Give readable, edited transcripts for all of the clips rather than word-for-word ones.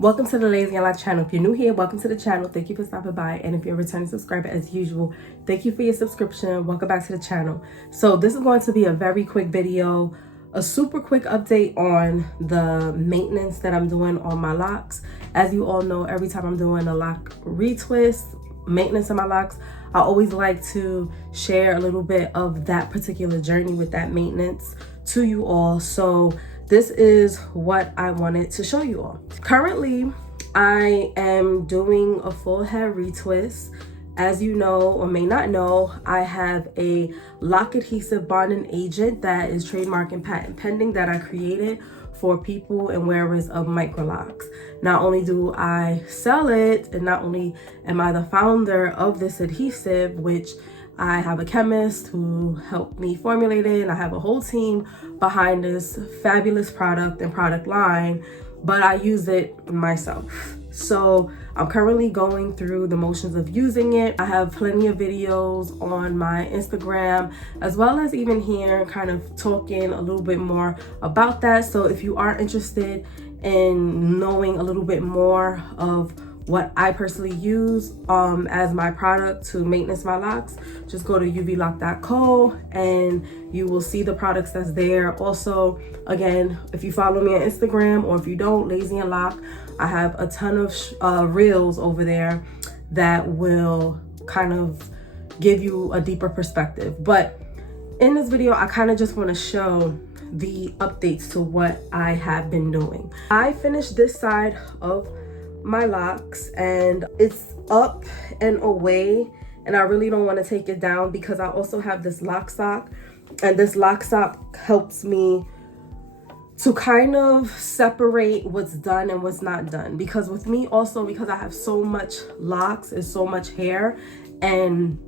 Welcome to the Lazy and Loc channel. If you're new here, welcome to the channel. Thank you for stopping by. And if you're a returning subscriber, as usual, thank you for your subscription. Welcome back to the channel. So this is going to be a very quick video, a super quick update on the maintenance that I'm doing on my locks. As you all know, every time I'm doing a lock retwist, maintenance of my locks, I always like to share a little bit of that particular journey with that maintenance to you all. So this is what I wanted to show you all. Currently, I am doing a full head retwist. As you know or may not know, I have a lock adhesive bonding agent that is trademark and patent pending that I created for people and wearers of Microlocs. Not only do I sell it, and not only am I the founder of this adhesive, which I have a chemist who helped me formulate it, and I have a whole team behind this fabulous product and product line, but I use it myself. So I'm currently going through the motions of using it. I have plenty of videos on my Instagram, as well as even here, kind of talking a little bit more about that. So if you are interested in knowing a little bit more of what I personally use as my product to maintenance my locks, just go to uvloc.co and you will see the products that's there. Also, again, if you follow me on Instagram, or if you don't, Lazy and Loc, I have a ton of reels over there that will kind of give you a deeper perspective. But in this video, I kind of just want to show the updates to what I have been doing. I finished this side of my locks and it's up and away, and I really don't want to take it down because I also have this lock sock, and this lock sock helps me to kind of separate what's done and what's not done. Because with me also, because I have so much locks and so much hair and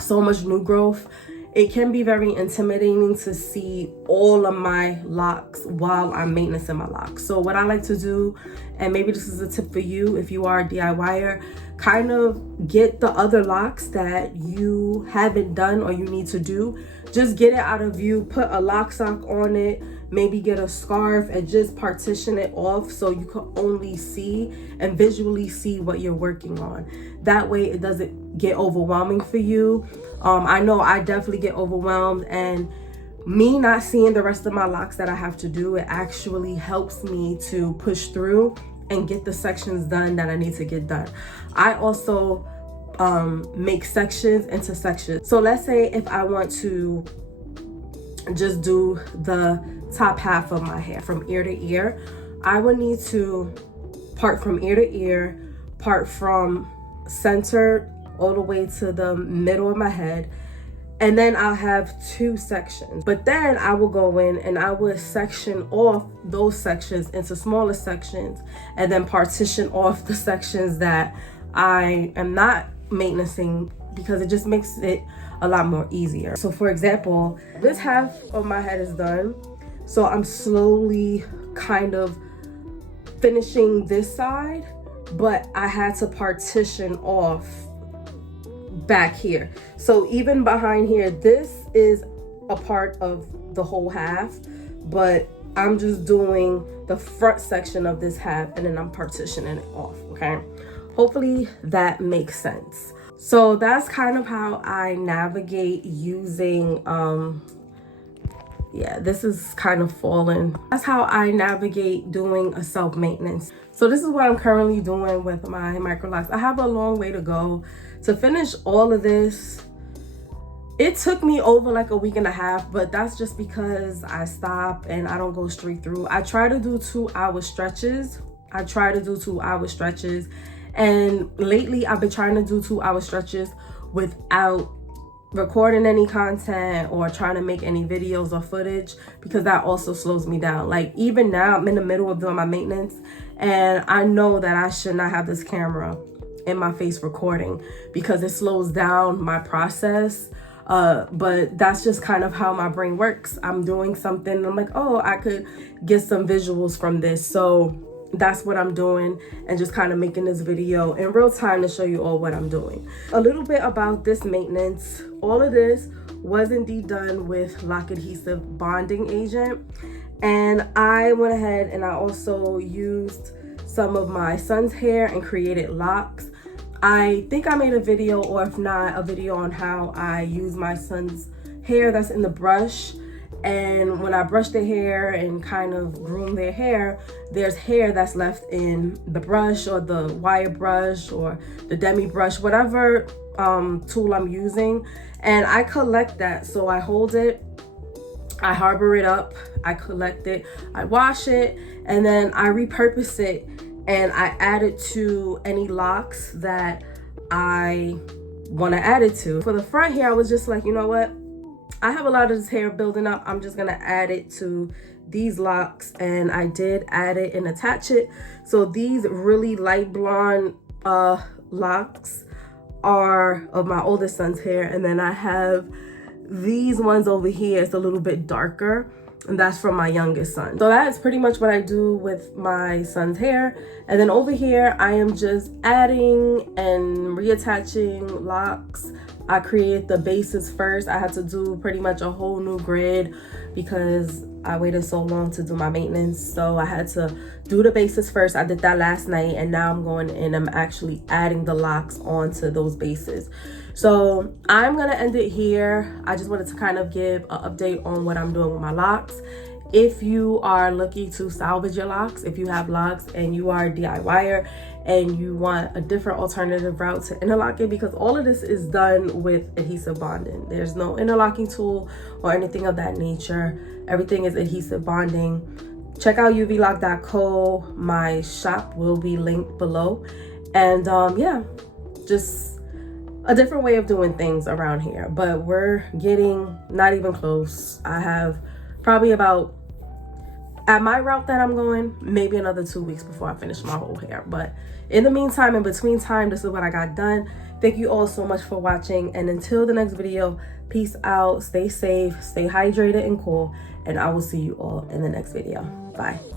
so much new growth, it can be very intimidating to see all of my locks while I'm maintaining my locks. So what I like to do, and maybe this is a tip for you if you are a DIYer, kind of get the other locks that you haven't done or you need to do. Just get it out of view, put a lock sock on it, maybe get a scarf and just partition it off so you can only see and visually see what you're working on. That way it doesn't get overwhelming for you. I know I definitely get overwhelmed, and me not seeing the rest of my locks that I have to do, it actually helps me to push through and get the sections done that I need to get done. I also make sections into sections. So let's say if I want to just do the top half of my hair from ear to ear, I would need to part from ear to ear, part from center all the way to the middle of my head, and then I'll have two sections. But then I will go in and I will section off those sections into smaller sections, and then partition off the sections that I am not maintaining, because it just makes it a lot more easier. So for example, this half of my head is done, so I'm slowly kind of finishing this side, but I had to partition off back here. So even behind here, this is a part of the whole half, but I'm just doing the front section of this half and then I'm partitioning it off. Okay, hopefully that makes sense. So that's kind of how I navigate using this is kind of fallen. That's how I navigate doing a self-maintenance. So this is what I'm currently doing with my Microlocs. I have a long way to go to finish all of this. It took me over like a week and a half, but that's just because I stop and I don't go straight through. I try to do 2-hour stretches. And lately I've been trying to do 2-hour stretches without recording any content or trying to make any videos or footage, because that also slows me down. Like even now I'm in the middle of doing my maintenance and I know that I should not have this camera in my face recording because it slows down my process. But that's just kind of how my brain works. I'm doing something and I'm like, oh, I could get some visuals from this. So that's what I'm doing, and just kind of making this video in real time to show you all what I'm doing. A little bit about this maintenance. All of this was indeed done with Loc Adhesive bonding agent, and I went ahead and I also used some of my son's hair and created locks. I think I made a video, or if not, a video on how I use my son's hair that's in the brush. And when I brush their hair and kind of groom their hair, there's hair that's left in the brush or the wire brush or the demi brush, whatever tool I'm using. And I collect that. So I hold it, I harbor it up, I collect it, I wash it, and then I repurpose it and I add it to any locks that I want to add it to. For the front here, I was just like, you know what? I have a lot of this hair building up. I'm just gonna add it to these locks, and I did add it and attach it. So these really light blonde locks are of my oldest son's hair, and then I have these ones over here. It's a little bit darker, and that's from my youngest son. So that's pretty much what I do with my son's hair. And then over here, I am just adding and reattaching locks. I created the bases first. I had to do pretty much a whole new grid because I waited so long to do my maintenance. So I had to do the bases first. I did that last night, and now I'm going and I'm actually adding the locks onto those bases. So I'm gonna end it here. I just wanted to kind of give an update on what I'm doing with my locks. If you are looking to salvage your locks, if you have locks and you are a DIYer and you want a different alternative route to interlocking, because all of this is done with adhesive bonding. There's no interlocking tool or anything of that nature. Everything is adhesive bonding. Check out uvloc.co. My shop will be linked below. And yeah, just a different way of doing things around here. But we're getting not even close. I have probably about, at my route that I'm going, maybe another 2 weeks before I finish my whole hair. But in the meantime, in between time, this is what I got done. Thank you all so much for watching. And until the next video, peace out, stay safe, stay hydrated and cool. And I will see you all in the next video. Bye.